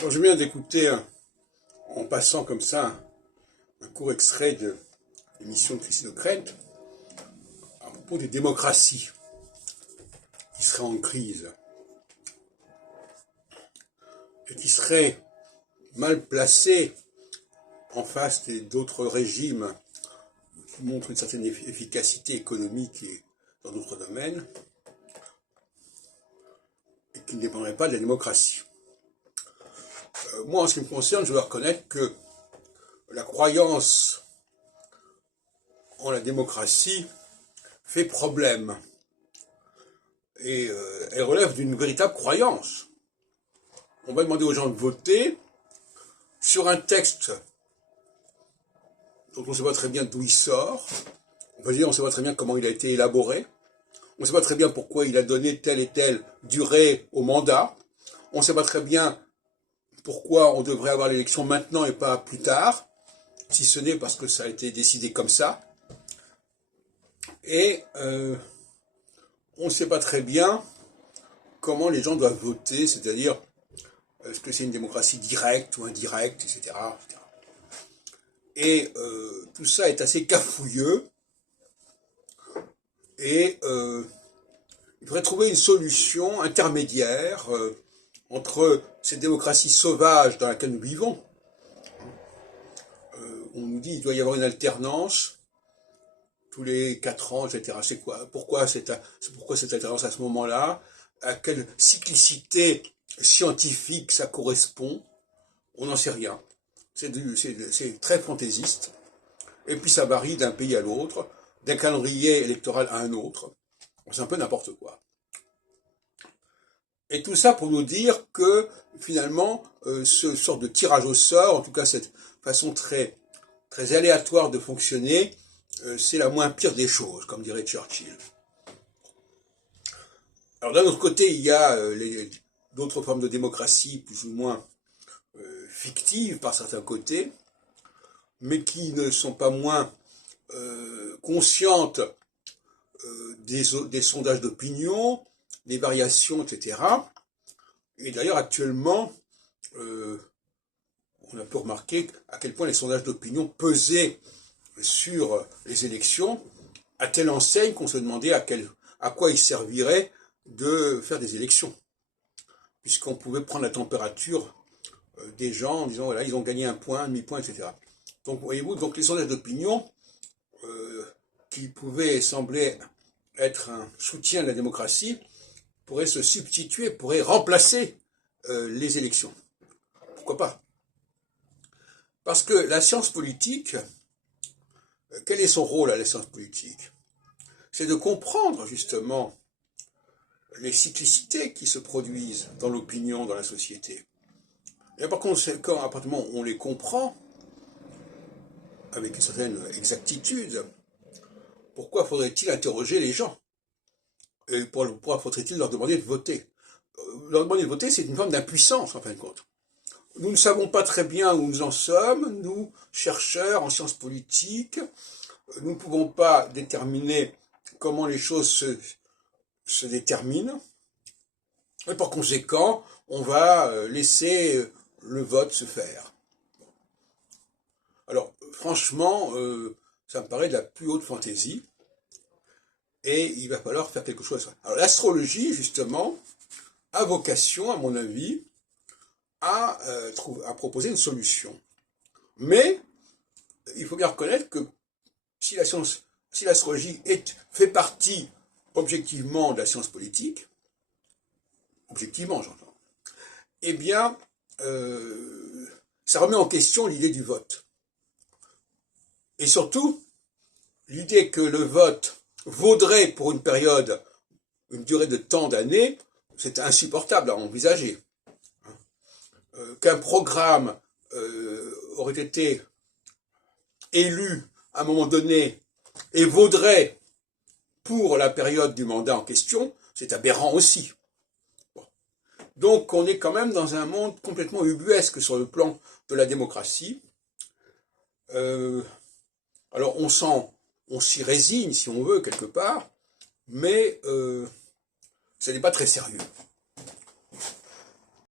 Alors, je viens d'écouter, en passant comme ça, un court extrait de l'émission de Christine O'Krent à propos des démocraties qui seraient en crise et qui seraient mal placées en face d'autres régimes qui montrent une certaine efficacité économique et dans d'autres domaines et qui ne dépendraient pas de la démocratie. Moi, en ce qui me concerne, je dois reconnaître que la croyance en la démocratie fait problème. Et elle relève d'une véritable croyance. On va demander aux gens de voter sur un texte dont on ne sait pas très bien d'où il sort. On va dire, on ne sait pas très bien comment il a été élaboré. On ne sait pas très bien pourquoi il a donné telle et telle durée au mandat. On ne sait pas très bien pourquoi on devrait avoir l'élection maintenant et pas plus tard, si ce n'est parce que ça a été décidé comme ça. Et on ne sait pas très bien comment les gens doivent voter, c'est-à-dire est-ce que c'est une démocratie directe ou indirecte, etc. Et tout ça est assez cafouilleux. Et il faudrait trouver une solution intermédiaire entre cette démocratie sauvage dans laquelle nous vivons. On nous dit qu'il doit y avoir une alternance tous les 4 ans, etc. C'est quoi? Pourquoi cette alternance à ce moment-là? À quelle cyclicité scientifique ça correspond? On n'en sait rien. C'est très fantaisiste. Et puis ça varie d'un pays à l'autre, d'un calendrier électoral à un autre. C'est un peu n'importe quoi. Et tout ça pour nous dire que finalement, ce sort de tirage au sort, en tout cas cette façon très, très aléatoire de fonctionner, c'est la moins pire des choses, comme dirait Churchill. Alors d'un autre côté, il y a d'autres formes de démocratie plus ou moins fictives par certains côtés, mais qui ne sont pas moins conscientes des sondages d'opinion, des variations, etc. Et d'ailleurs, actuellement, on a pu remarquer à quel point les sondages d'opinion pesaient sur les élections, à telle enseigne qu'on se demandait à quoi il servirait de faire des élections. Puisqu'on pouvait prendre la température des gens en disant, voilà, ils ont gagné un point, un demi-point, etc. Donc, voyez-vous, donc les sondages d'opinion, qui pouvaient sembler être un soutien de la démocratie, pourraient se substituer, pourraient remplacer les élections. Pourquoi pas? Parce que la science politique, quel est son rôle à la science politique? C'est de comprendre justement les cyclicités qui se produisent dans l'opinion, dans la société. Et par conséquent, à partir du moment où on les comprend, avec une certaine exactitude, pourquoi faudrait-il interroger les gens? Et pourquoi faudrait-il leur demander de voter? Leur demander de voter, c'est une forme d'impuissance, en fin de compte. Nous ne savons pas très bien où nous en sommes, nous, chercheurs en sciences politiques, nous ne pouvons pas déterminer comment les choses se déterminent, et par conséquent, on va laisser le vote se faire. Alors, franchement, ça me paraît de la plus haute fantaisie, et il va falloir faire quelque chose. Alors, l'astrologie, justement, a vocation, à mon avis, à proposer une solution. Mais il faut bien reconnaître que si l'astrologie fait partie objectivement de la science politique, objectivement j'entends, eh bien, ça remet en question l'idée du vote. Et surtout, l'idée que le vote vaudrait pour une période, une durée de temps d'années, c'est insupportable à envisager. Qu'un programme aurait été élu à un moment donné et vaudrait pour la période du mandat en question, c'est aberrant aussi. Bon. Donc on est quand même dans un monde complètement ubuesque sur le plan de la démocratie. Alors on s'y résigne si on veut quelque part, mais ce n'est pas très sérieux.